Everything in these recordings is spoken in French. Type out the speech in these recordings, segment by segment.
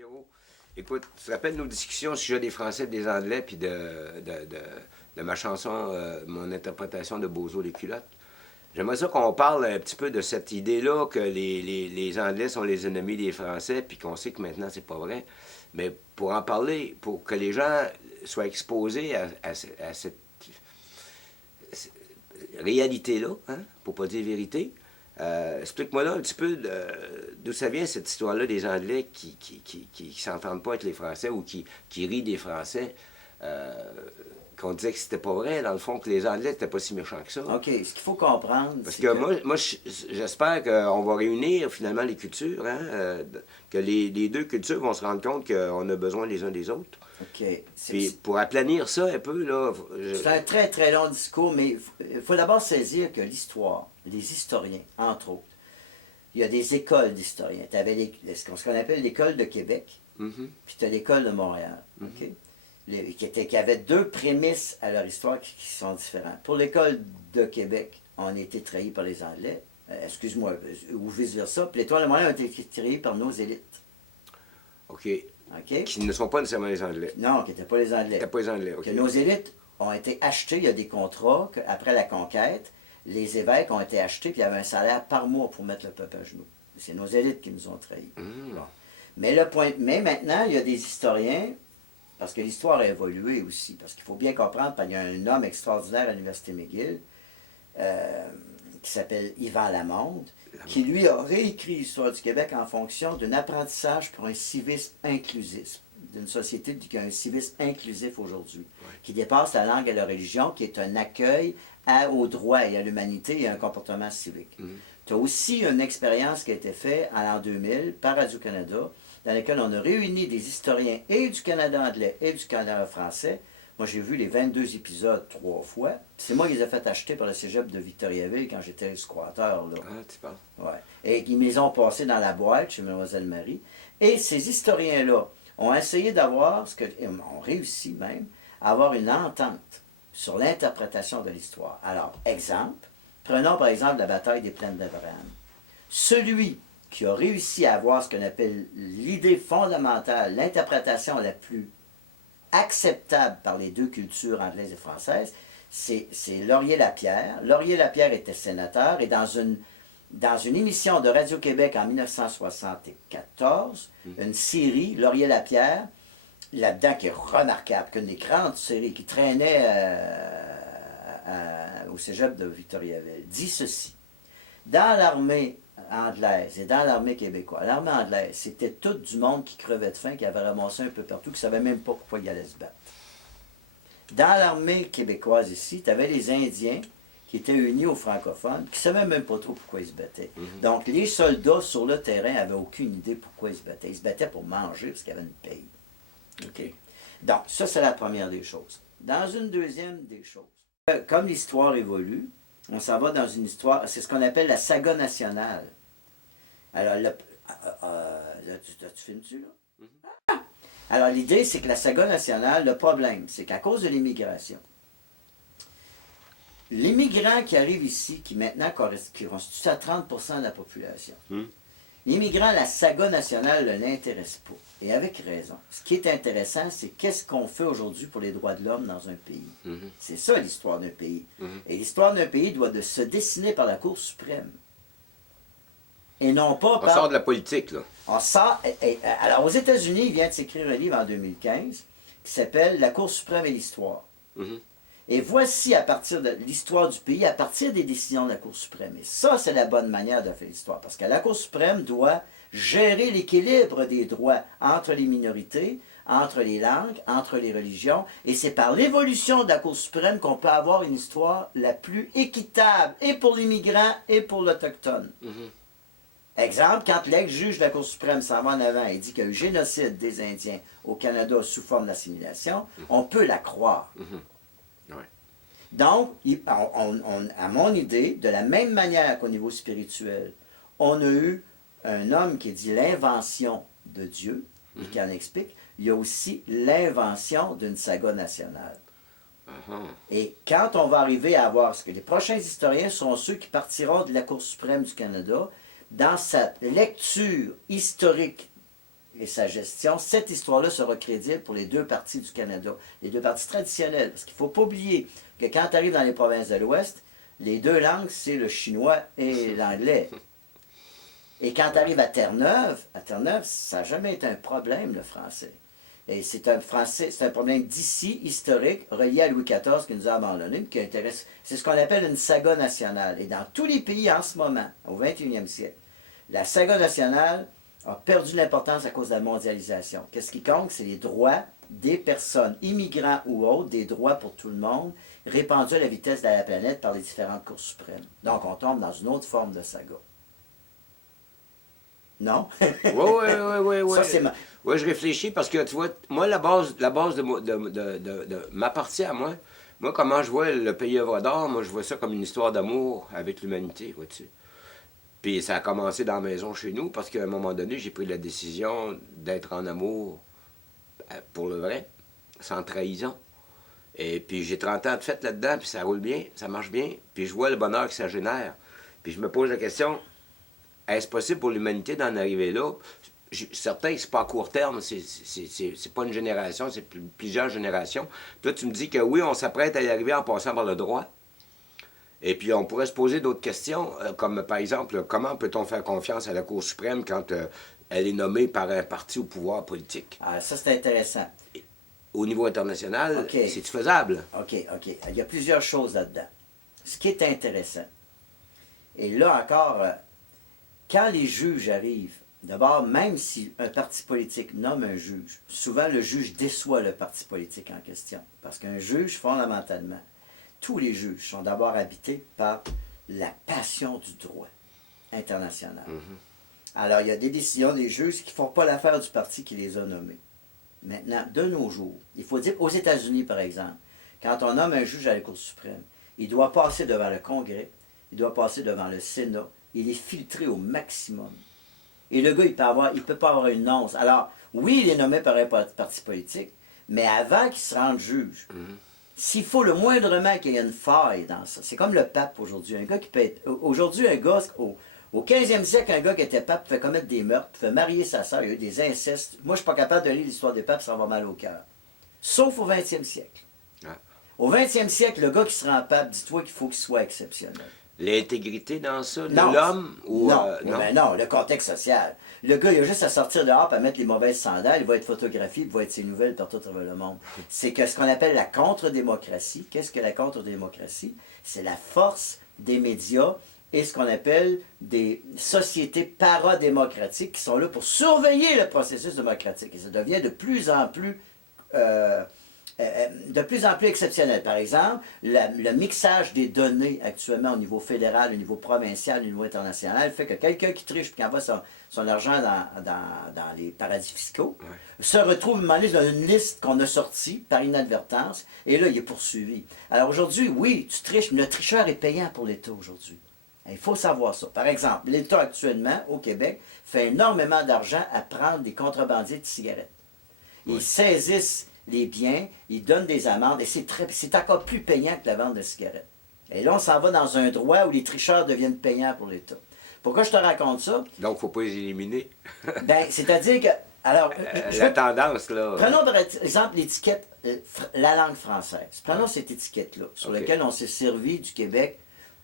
Pierrot. Écoute, tu te rappelles nos discussions au sujet des Français et des Anglais, puis de ma chanson, mon interprétation de Bozo les culottes? J'aimerais ça qu'on parle un petit peu de cette idée-là que les Anglais sont les ennemis des Français, puis qu'on sait que maintenant c'est pas vrai. Mais pour en parler, pour que les gens soient exposés à cette réalité-là, hein, pour pas dire vérité, explique-moi là un petit peu d'où ça vient cette histoire-là des Anglais qui s'entendent pas avec les Français ou qui rient des Français. Qu'on disait que c'était pas vrai, dans le fond, que les Anglais n'étaient pas si méchants que ça. OK, ce qu'il faut comprendre, Parce c'est que moi j'espère qu'on va réunir finalement les cultures, hein, que les deux cultures vont se rendre compte qu'on a besoin les uns des autres. OK. Puis pour aplanir ça un peu, là... C'est un très, très long discours, mais il faut d'abord saisir que l'histoire, les historiens, entre autres, il y a des écoles d'historiens. Tu avais ce qu'on appelle l'école de Québec, puis tu as l'école de Montréal, OK? Qui avaient deux prémices à leur histoire qui sont différentes. Pour l'école de Québec, on a été trahis par les Anglais, excuse-moi, ou vice-versa, puis l'étoile de Montréal a été trahie par nos élites. OK. OK? Qui ne sont pas nécessairement les Anglais. Non, qui n'étaient pas les Anglais. Qui n'étaient pas les Anglais, OK. Que nos élites ont été achetées, il y a des contrats, après la conquête, les évêques ont été achetés, puis il y avait un salaire par mois pour mettre le peuple à genoux. C'est nos élites qui nous ont trahis. Bon. Mais maintenant, il y a des historiens, parce que l'histoire a évolué aussi, parce qu'il faut bien comprendre, qu'il y a un homme extraordinaire à l'Université McGill, qui s'appelle Yvan Lamonde, qui lui a réécrit l'histoire du Québec en fonction d'un apprentissage pour un civisme inclusif, d'une société qui a un civisme inclusif aujourd'hui, qui dépasse la langue et la religion, qui est un accueil aux droits et à l'humanité et à un comportement civique. Tu as aussi une expérience qui a été faite en l'an 2000 par Radio-Canada, dans laquelle on a réuni des historiens et du Canada anglais et du Canada français. Moi, j'ai vu les 22 épisodes 3 fois. C'est moi qui les ai fait acheter par le cégep de Victoriaville quand j'étais squatter. Là. Ah, tu parles. Ouais. Et ils me les ont passés dans la boîte chez Mlle Marie. Et ces historiens-là ont essayé d'avoir, et ont réussi même, à avoir une entente sur l'interprétation de l'histoire. Alors, exemple, prenons par exemple la bataille des plaines d'Abraham. Celui qui a réussi à avoir ce qu'on appelle l'idée fondamentale, l'interprétation la plus acceptable par les deux cultures anglaises et françaises, c'est Laurier-Lapierre. Laurier-Lapierre était sénateur et dans une émission de Radio-Québec en 1974, une série, Laurier-Lapierre, là-dedans qui est remarquable, qu'une des grandes séries qui traînait au cégep de Victoriaville, dit ceci. Dans l'armée anglaise et dans l'armée québécoise, l'armée anglaise, c'était tout du monde qui crevait de faim, qui avait ramassé un peu partout, qui ne savait même pas pourquoi il allait se battre. Dans l'armée québécoise ici, tu avais les Indiens qui étaient unis aux francophones, qui ne savaient même pas trop pourquoi ils se battaient. Donc les soldats sur le terrain n'avaient aucune idée pourquoi ils se battaient. Ils se battaient pour manger parce qu'il y avait une paye. Okay. Donc ça, c'est la première des choses. Dans une deuxième des choses, comme l'histoire évolue, on s'en va dans une histoire, c'est ce qu'on appelle la saga nationale. Alors, tu filmes-tu, là? Ah! Alors, l'idée, c'est que la saga nationale, le problème, c'est qu'à cause de l'immigration, l'immigrant qui arrive ici, qui maintenant constitue à 30% de la population, l'immigrant, la saga nationale ne l'intéresse pas. Et avec raison. Ce qui est intéressant, c'est qu'est-ce qu'on fait aujourd'hui pour les droits de l'homme dans un pays. C'est ça l'histoire d'un pays. Et l'histoire d'un pays doit se dessiner par la Cour suprême. Et non pas par... On sort de la politique, là. On sort... Alors, aux États-Unis, il vient de s'écrire un livre en 2015 qui s'appelle « La Cour suprême et l'histoire ». Et voici, à partir de l'histoire du pays, à partir des décisions de la Cour suprême. Et ça, c'est la bonne manière de faire l'histoire. Parce que la Cour suprême doit gérer l'équilibre des droits entre les minorités, entre les langues, entre les religions. Et c'est par l'évolution de la Cour suprême qu'on peut avoir une histoire la plus équitable, et pour l'immigrant, et pour l'Autochtone. Exemple, quand l'ex-juge de la Cour suprême s'en va en avant et dit qu'il y a eu génocide des Indiens au Canada sous forme d'assimilation, on peut la croire. Donc, à mon idée, de la même manière qu'au niveau spirituel, on a eu un homme qui dit l'invention de Dieu, et qui en explique, il y a aussi l'invention d'une saga nationale. Et quand on va arriver à voir ce que les prochains historiens sont ceux qui partiront de la Cour suprême du Canada, dans sa lecture historique et sa gestion, cette histoire-là sera crédible pour les deux parties du Canada, les deux parties traditionnelles. Parce qu'il ne faut pas oublier que quand tu arrives dans les provinces de l'Ouest, les deux langues, c'est le chinois et l'anglais. Et quand tu arrives à Terre-Neuve, ça n'a jamais été un problème, le français. Et c'est un problème d'ici, historique, relié à Louis XIV qui nous a abandonnés, qui intéresse. C'est ce qu'on appelle une saga nationale. Et dans tous les pays en ce moment, au 21e siècle, la saga nationale a perdu l'importance à cause de la mondialisation. Qu'est-ce qui compte? C'est les droits des personnes, immigrants ou autres, des droits pour tout le monde, répandus à la vitesse de la planète par les différentes cours suprêmes. Donc, on tombe dans une autre forme de saga. Non? Oui. Ça, c'est Oui, je réfléchis parce que, tu vois, moi, la base de ma partie à moi, comment je vois le pays œuvre d'art, moi, je vois ça comme une histoire d'amour avec l'humanité, vois-tu. Puis ça a commencé dans la maison chez nous parce qu'à un moment donné, j'ai pris la décision d'être en amour pour le vrai, sans trahison. Et puis j'ai 30 ans de fête là-dedans, puis ça roule bien, ça marche bien, puis je vois le bonheur que ça génère. Puis je me pose la question, est-ce possible pour l'humanité d'en arriver là? Certain que c'est pas à court terme, c'est pas une génération, c'est plusieurs générations. Toi, tu me dis que oui, on s'apprête à y arriver en passant par le droit. Et puis, on pourrait se poser d'autres questions, comme par exemple, comment peut-on faire confiance à la Cour suprême quand elle est nommée par un parti au pouvoir politique? Ah, ça, c'est intéressant. Au niveau international, c'est-tu faisable? OK. Il y a plusieurs choses là-dedans. Ce qui est intéressant, et là encore, quand les juges arrivent, d'abord, même si un parti politique nomme un juge, souvent le juge déçoit le parti politique en question. Parce qu'un juge, fondamentalement, tous les juges sont d'abord habités par la passion du droit international. Alors, il y a des décisions des juges qui ne font pas l'affaire du parti qui les a nommés. Maintenant, de nos jours, il faut dire, aux États-Unis, par exemple, quand on nomme un juge à la Cour suprême, il doit passer devant le Congrès, il doit passer devant le Sénat, il est filtré au maximum. Et le gars, il peut pas avoir une nonce. Alors, oui, il est nommé par un parti politique, mais avant qu'il se rende juge, s'il faut le moindrement qu'il y ait une faille dans ça, c'est comme le pape aujourd'hui. Un gars qui peut être. Aujourd'hui, un gars, au 15e siècle, un gars qui était pape pouvait commettre des meurtres, pouvait marier sa sœur, il y a eu des incestes. Moi, je ne suis pas capable de lire l'histoire des papes, ça va mal au cœur. Sauf au 20e siècle. Ah. Au 20e siècle, le gars qui se rend pape, dis-toi qu'il faut qu'il soit exceptionnel. L'intégrité dans ça de Non. l'homme? Ou, Non, non? ben non, le contexte social. Le gars, il a juste à sortir dehors et à mettre les mauvaises sandales, il va être photographié, il va être ses nouvelles partout à travers le monde. C'est que ce qu'on appelle la contre-démocratie. Qu'est-ce que la contre-démocratie? C'est la force des médias et ce qu'on appelle des sociétés paradémocratiques qui sont là pour surveiller le processus démocratique. Et ça devient de plus en plus exceptionnel. Par exemple, le mixage des données actuellement au niveau fédéral, au niveau provincial, au niveau international fait que quelqu'un qui triche et qui envoie son argent dans les paradis fiscaux se retrouve à un moment donné dans une liste qu'on a sortie par inadvertance et là, il est poursuivi. Alors aujourd'hui, oui, tu triches, mais le tricheur est payant pour l'État aujourd'hui. Il faut savoir ça. Par exemple, l'État actuellement, au Québec, fait énormément d'argent à prendre des contrebandiers de cigarettes. Ils saisissent les biens, ils donnent des amendes, et c'est encore plus payant que la vente de cigarettes. Et là, on s'en va dans un droit où les tricheurs deviennent payants pour l'État. Pourquoi je te raconte ça? Donc, il ne faut pas les éliminer. Ben, c'est-à-dire que... Alors, tendance, là... Prenons par exemple l'étiquette, la langue française. Prenons cette étiquette-là, sur laquelle on s'est servi du Québec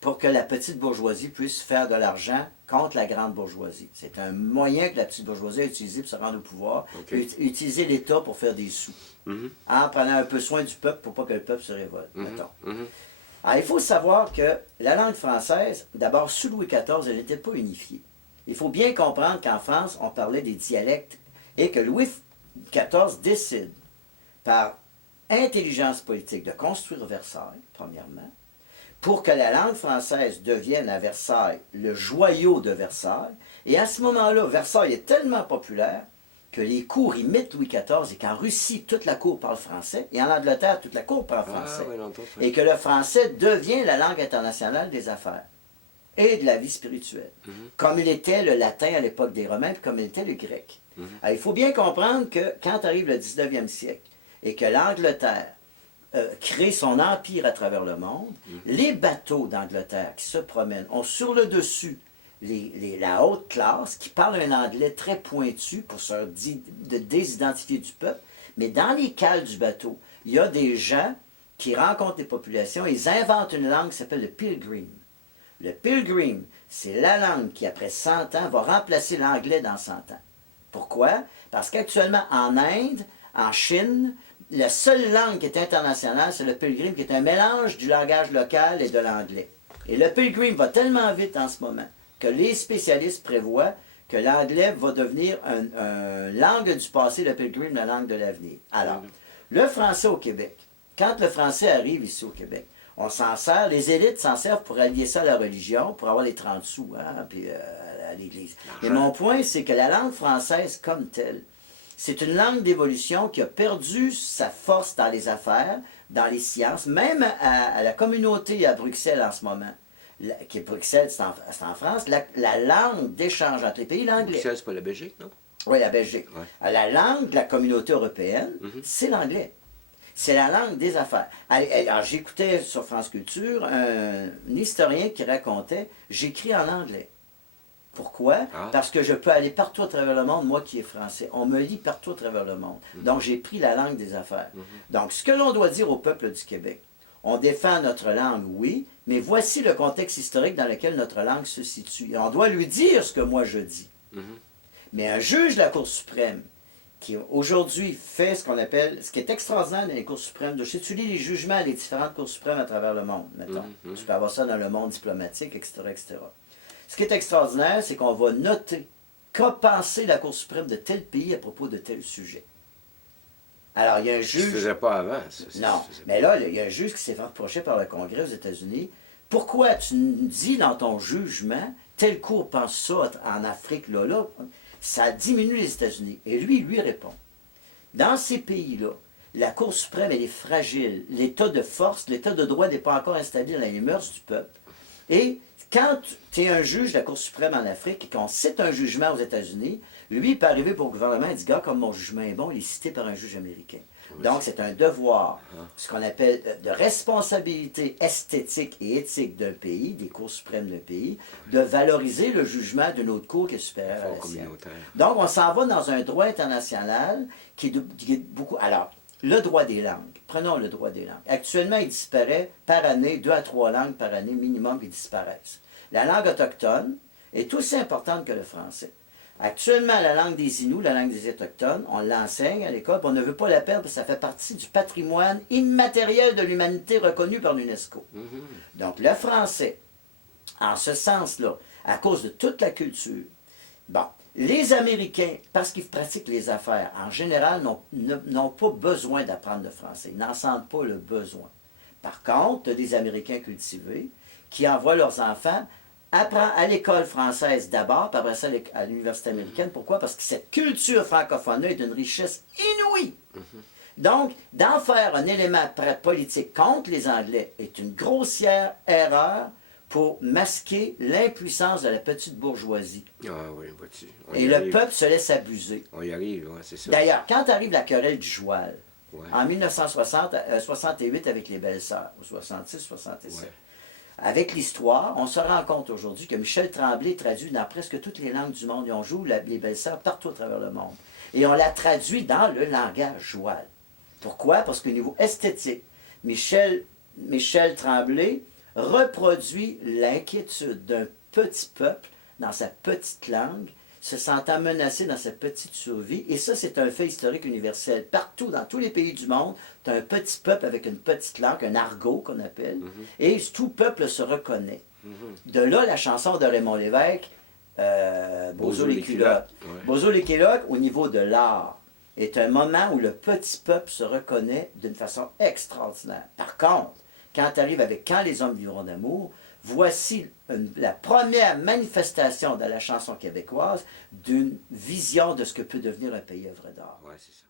pour que la petite bourgeoisie puisse faire de l'argent contre la grande bourgeoisie. C'est un moyen que la petite bourgeoisie a utilisé pour se rendre au pouvoir, utiliser l'État pour faire des sous, en prenant un peu soin du peuple pour pas que le peuple se révolte, mettons. Alors, il faut savoir que la langue française, d'abord, sous Louis XIV, elle n'était pas unifiée. Il faut bien comprendre qu'en France, on parlait des dialectes et que Louis XIV décide, par intelligence politique, de construire Versailles, premièrement, pour que la langue française devienne à Versailles le joyau de Versailles. Et à ce moment-là, Versailles est tellement populaire que les cours imitent Louis XIV et qu'en Russie, toute la cour parle français, et en Angleterre, toute la cour parle français. Et que le français devient la langue internationale des affaires et de la vie spirituelle, comme il était le latin à l'époque des Romains, puis comme il était le grec. Alors, il faut bien comprendre que quand arrive le 19e siècle et que l'Angleterre crée son empire à travers le monde, les bateaux d'Angleterre qui se promènent ont sur le dessus la haute classe qui parle un anglais très pointu pour se désidentifier du peuple. Mais dans les cales du bateau, il y a des gens qui rencontrent les populations, ils inventent une langue qui s'appelle le Pilgrim. Le Pilgrim, c'est la langue qui, après 100 ans, va remplacer l'anglais dans 100 ans. Pourquoi? Parce qu'actuellement, en Inde, en Chine, la seule langue qui est internationale, c'est le Pilgrim, qui est un mélange du langage local et de l'anglais. Et le Pilgrim va tellement vite en ce moment que les spécialistes prévoient que l'anglais va devenir une langue du passé, le Pilgrim, la langue de l'avenir. Alors, le français au Québec, quand le français arrive ici au Québec, on s'en sert, les élites s'en servent pour allier ça à la religion, pour avoir les 30 sous, hein, puis à l'Église. Et mon point, c'est que la langue française comme telle, c'est une langue d'évolution qui a perdu sa force dans les affaires, dans les sciences, même à la communauté à Bruxelles en ce moment. Qui est Bruxelles, c'est en France, la langue d'échange entre les pays, l'anglais. Bruxelles, c'est pas la Belgique, non? Oui, la Belgique. Ouais. La langue de la communauté européenne, c'est l'anglais. C'est la langue des affaires. Alors, j'écoutais sur France Culture un historien qui racontait « J'écris en anglais ». Pourquoi? Parce que je peux aller partout à travers le monde, moi qui est français. On me lit partout à travers le monde. Donc, j'ai pris la langue des affaires. Donc, ce que l'on doit dire au peuple du Québec, on défend notre langue, oui, mais voici le contexte historique dans lequel notre langue se situe. Et on doit lui dire ce que moi je dis. Mais un juge de la Cour suprême, qui aujourd'hui fait ce qu'on appelle, ce qui est extraordinaire dans les cours suprêmes, si tu lis les jugements des différentes cours suprêmes à travers le monde, mettons, tu peux avoir ça dans le monde diplomatique, etc., etc. Ce qui est extraordinaire, c'est qu'on va noter qu'a pensé la Cour suprême de tel pays à propos de tel sujet. Alors, il y a un juge... Ça ne se faisait pas avant. Non, mais là, il y a un juge qui s'est fait reprocher par le Congrès aux États-Unis. Pourquoi tu dis dans ton jugement, telle cour pense ça en Afrique, là, ça diminue les États-Unis. Et lui répond. Dans ces pays-là, la Cour suprême, elle est fragile. L'état de force, l'état de droit n'est pas encore installé dans les mœurs du peuple. Et quand tu es un juge de la Cour suprême en Afrique et qu'on cite un jugement aux États-Unis, lui, il peut arriver pour le gouvernement et dire, gars, comme mon jugement est bon, il est cité par un juge américain. Oui. Donc, c'est un devoir, ce qu'on appelle de responsabilité esthétique et éthique d'un pays, des cours suprêmes d'un pays, de valoriser le jugement d'une autre cour qui est supérieure à la sienne. Donc, on s'en va dans un droit international qui est beaucoup... Alors, le droit des langues. Prenons le droit des langues. Actuellement, il disparaît par année, 2 à 3 langues par année minimum qui disparaissent. La langue autochtone est aussi importante que le français. Actuellement, la langue des Inuits, la langue des Autochtones, on l'enseigne à l'école, on ne veut pas la perdre parce que ça fait partie du patrimoine immatériel de l'humanité reconnu par l'UNESCO. Donc, le français, en ce sens-là, à cause de toute la culture, bon, les Américains, parce qu'ils pratiquent les affaires, en général, n'ont pas besoin d'apprendre le français. Ils n'en sentent pas le besoin. Par contre, tu as des Américains cultivés qui envoient leurs enfants apprendre à l'école française d'abord, puis après ça à l'université américaine. Pourquoi? Parce que cette culture francophone est d'une richesse inouïe. Donc, d'en faire un élément politique contre les Anglais est une grossière erreur pour masquer l'impuissance de la petite bourgeoisie. Ah oui, vois-tu. Et le peuple se laisse abuser. On y arrive, oui, c'est ça. D'ailleurs, quand arrive la querelle du Joual, en 1968 avec les Belles-Sœurs, ou 66, 67, avec l'histoire, on se rend compte aujourd'hui que Michel Tremblay traduit dans presque toutes les langues du monde. Et on joue les Belles-Sœurs partout à travers le monde. Et on la traduit dans le langage joual. Pourquoi? Parce qu'au niveau esthétique, Michel Tremblay reproduit l'inquiétude d'un petit peuple dans sa petite langue, se sentant menacé dans sa petite survie. Et ça, c'est un fait historique universel. Partout, dans tous les pays du monde, tu as un petit peuple avec une petite langue, un argot qu'on appelle, et tout peuple se reconnaît. De là, la chanson de Raymond Lévesque, Bozo les culottes. Bozo les culottes, au niveau de l'art, est un moment où le petit peuple se reconnaît d'une façon extraordinaire. Par contre, quand tu arrives avec Quand les hommes vivront d'amour, voici la première manifestation de la chanson québécoise d'une vision de ce que peut devenir un pays œuvre d'art. Oui, c'est ça.